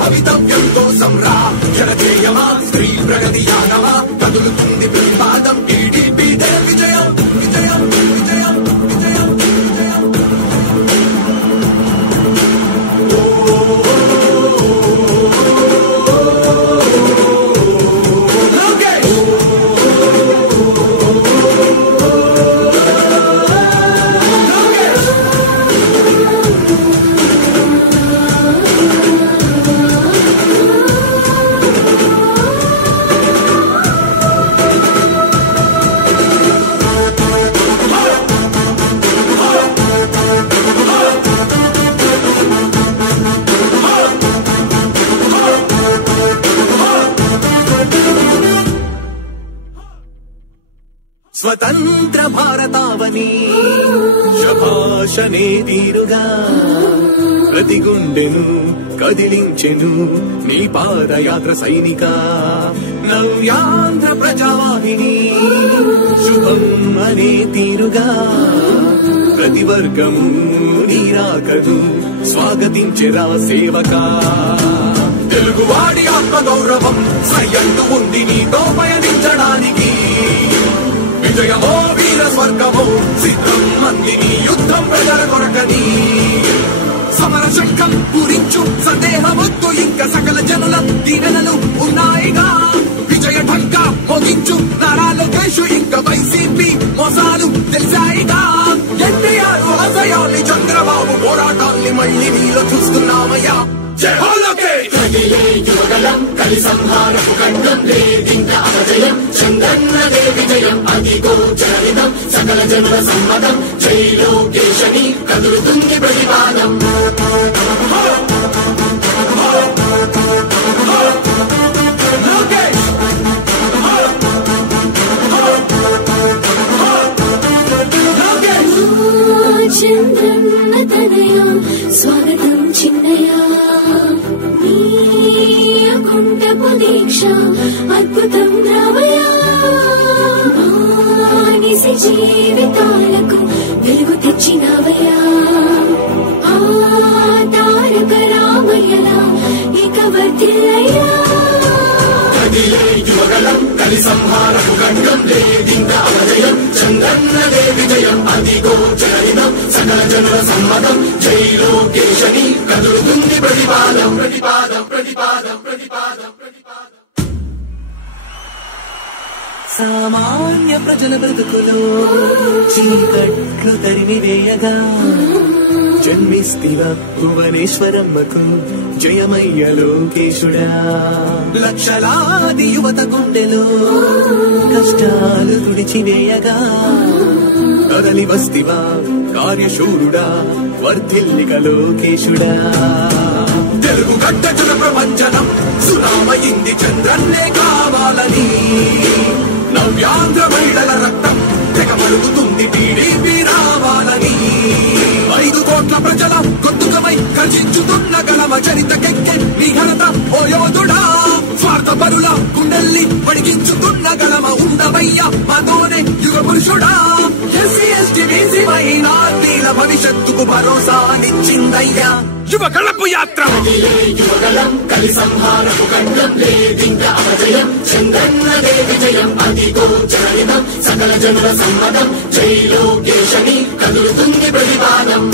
భవితవ్యం కోసం రా జనజేయమా స్త్రీ ప్రగతి యానమా కదులుతుంది ప్రతిపాదం టీడీపీ విజయం విజయం విజయం విజయం విజయం స్వతంత్ర భారతావని శభాషనే తీరుగా ప్రతి గుండెను కదిలించెను నీ పాదయాత్ర సైనిక నవ్యాంధ్ర ప్రజావాహిని శుభం అనే తీరుగా ప్రతి వర్గము నీరాకను స్వాగతించెరా సేవకా తెలుగువాడి ఆత్మగౌరవం సయ్యంటూ ఉంది నీతో పయనించడానికి విజయమో వీర స్వర్గమో సిద్ధం మందిని యుద్ధం ప్రజల కొరకని సమర శంఖం పూరించు సందేహమొద్దు ఇంకా సకల జనుల దీవెనలు ఉన్నాయిగా విజయ ఢంకా మోగించు నారా లోకేష్ ఇంకా వైసీపీ మోసాలు తెలిసాయిగా ఎన్టీఆర్ ఆశయాల్ని చంద్రబాబు పోరాటాల్ని మళ్ళీ నీలో చూస్తున్నామయ్యా జై హో లోకేష్ యువగలం కలి సంహారపు ఖండం లేదింక అపజయం చంద్రన్నదే విజయం అదిగో చరితం సకల జనుల సమ్మతం జై లోకేశని కదులుతుంది ప్రతిపాదం చంద్రన్న తనయ స్వాగతం చిన్నయ కుంటపు దీక్ష అద్భుతం రావయా మానిసి జీవితాలకు వెలుగు తెచ్చినవయా ఆ తారక రామయ్యలా ఇక వర్తిల్లయ్యా యువగలం కలి సంహారపు ఖండం లేదింక అపజయం చంద్రన్నదే విజయం అదిగో చరితం సకల జనుల సమ్మతం జై లోకేశని కదులుతుంది ప్రతిపాదం ప్రతిపాదం ప్రతిపాదం ప్రతిపాదం ప్రతిపాదం సామాన్య ప్రజల బ్రతుకులో చీకట్లు తరిమివేయగా జన్మిస్తివ భువనేశ్వరమ్మకు జయమయ్య లోకేశుడా లక్షలాది యువత గుండెలో కష్టాలు తుడిచివేయగా కదలి వస్తివా కార్యశూరుడా వర్ధిల్లిక లోకేశుడా తెలుగు గడ్డ జన ప్రపంచనం సునామయింది చంద్రన్నే కావాలని నవ్యాంధ్ర మహిళల రక్తం తెగబడుతుంది టీడీపీ రావాలని 5 కోట్ల ప్రజల గొంతుకమై గర్జించుతున్న గలమ చరితకెక్కే నీ ఘనత ఓ యోధుడా స్వార్థ పరుల గుండెల్ని పడిగించుతున్న గలమ ఉండవయ్యా మాతోనే యుగ పురుషుడా ఎస్సీ ఎస్టీ బీసీ మైనార్టీల భవిష్యత్తుకు భరోసానిచ్చిందయ్యా యువగళపు యాత్ర యువగలం కలి సంహారపు ఖండం లేదింక అపజయం చంద్రన్నదే విజయం అదిగో చరితం సకల జనుల సమ్మతం జై లోకేశని కదులుతుంది ప్రతిపాదం